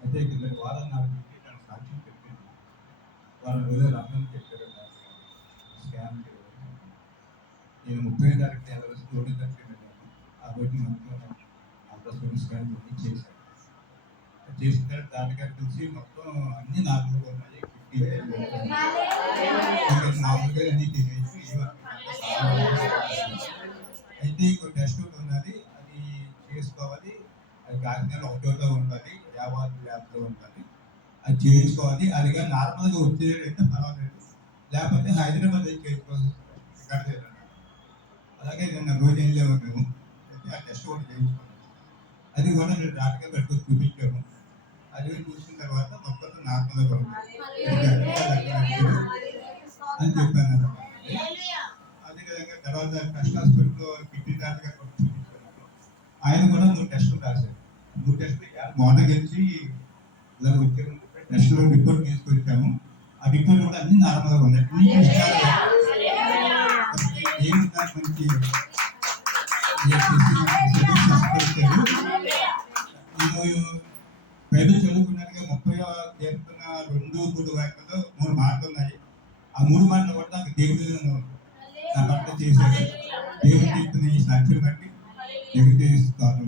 అయితే కింద వారం నాకు తను సాక్ష్యం చెప్పింది. వారం రోజులు రమ్మని చెప్పారు స్కాన్ నేను 30 తారీఖు ఎవరు స్టోరీ తప్పింది. ఆ రోజు మొత్తం అల్ట్రాసౌండ్ స్కాన్ చేశాను. చేసిన తర్వాత దానికని తెలిసి మొత్తం అన్ని నార్మల్గా ఉన్నాయి. మామూలుగా అన్ని తినేసి అయితే ఇంకో టెస్ట్ ఉన్నది, అది చేసుకోవాలి. అది కాకినాడలో ఒకటోలో ఉండాలి, ల్యాబ్లో ఉండాలి, అది చేయించుకోవాలి. అది కానీ నార్మల్గా వచ్చేదైతే పర్వాలేదు, లేకపోతే హైదరాబాద్ చేసుకోవాలి. అలాగే నిన్న రోజు వెళ్ళాము మేము. అయితే ఆ టెస్ట్ కూడా చేయించుకున్నాం. అది కూడా నేను డాక్టర్గా పెట్టుకొని చూపించాము. అది చూసిన తర్వాత మొత్తం నార్మల్గా ఉంది అని చెప్పాను అన్నమాట. అదేవిధంగా తర్వాత టెస్ట్ హాస్పిటల్లో కిడ్నీ డాక్టర్ కూడా చూపించాను. ఆయన కూడా 3 టెస్టులు రాశారు. 3 టెస్టులు మార్నింగ్ వచ్చి ఇలా వచ్చాము. టెస్ట్లో రిపోర్ట్ తీసుకొచ్చాము. ఆ రిపోర్ట్ కూడా అన్ని నార్మల్గా ఉన్నాయి. ఏముందా మంచి బయట చదువుకున్నట్టుగా 30 చేరుతున్న 2-3 వాక్యాల్లో 3 మాటలు ఉన్నాయి. ఆ 3 మాటలు కూడా నాకు దేవుడు నా భర్త చేశాడు. దేవుడు చెప్తున్న ఈ సాక్ష్యం బట్టి దేవుడికి ఇస్తాను.